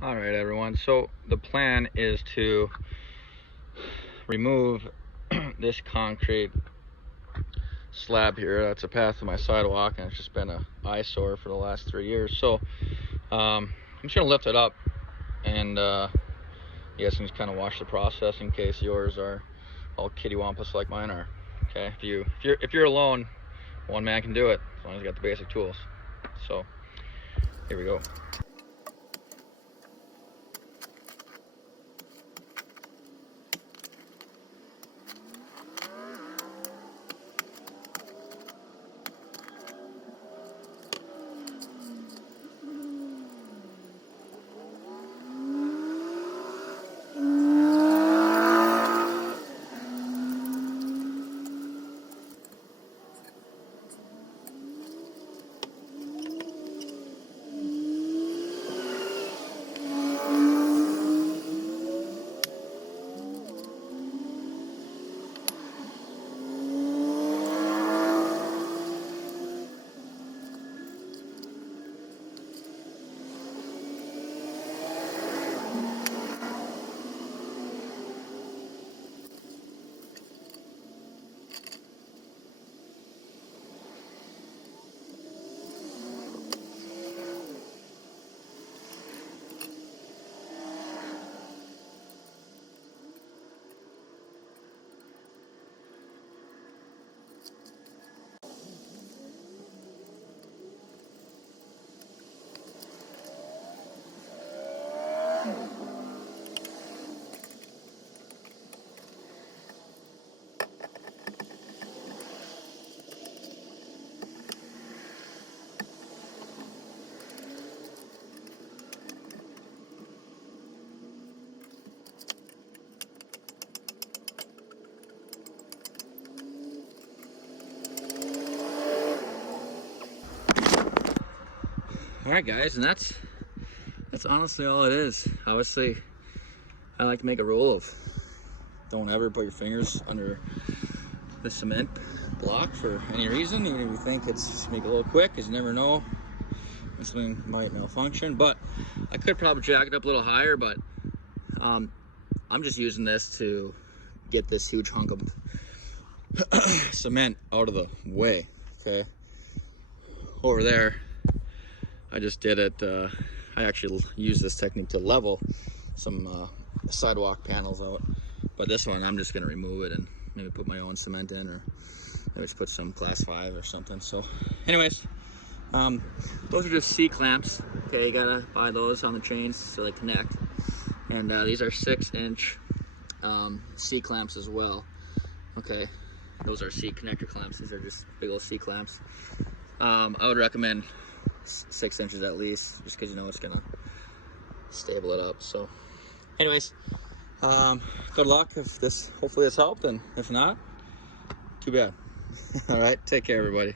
All right, everyone. So the plan is to remove this concrete slab here. That's a path to my sidewalk, and it's just been an eyesore for the last 3 years. So I'm just gonna lift it up, and you guys can just kind of watch the process in case yours are all kittywampus like mine are. Okay, if you're alone, one man can do it as long as you got the basic tools. So here we go. All right, guys, and that's honestly all it is. Obviously, I like to make a rule of don't ever put your fingers under the cement block for any reason, even if you think it's just make it a little quick, because you never know when something might malfunction. But I could probably jack it up a little higher, but I'm just using this to get this huge hunk of cement out of the way. Okay, over there I just did it. I actually use this technique to level some sidewalk panels out, but this one I'm just gonna remove it and maybe put my own cement in, or maybe just put some class 5 or something. So anyways, those are just C-clamps. Okay, you gotta buy those on the chains so they connect, and these are 6-inch C-clamps as well. Okay, those are C connector clamps. These are just big old C-clamps. I would recommend 6 inches at least, just because you know it's gonna stable it up. So anyways, good luck. If this, hopefully this helped, and if not, too bad. All right, take care, everybody.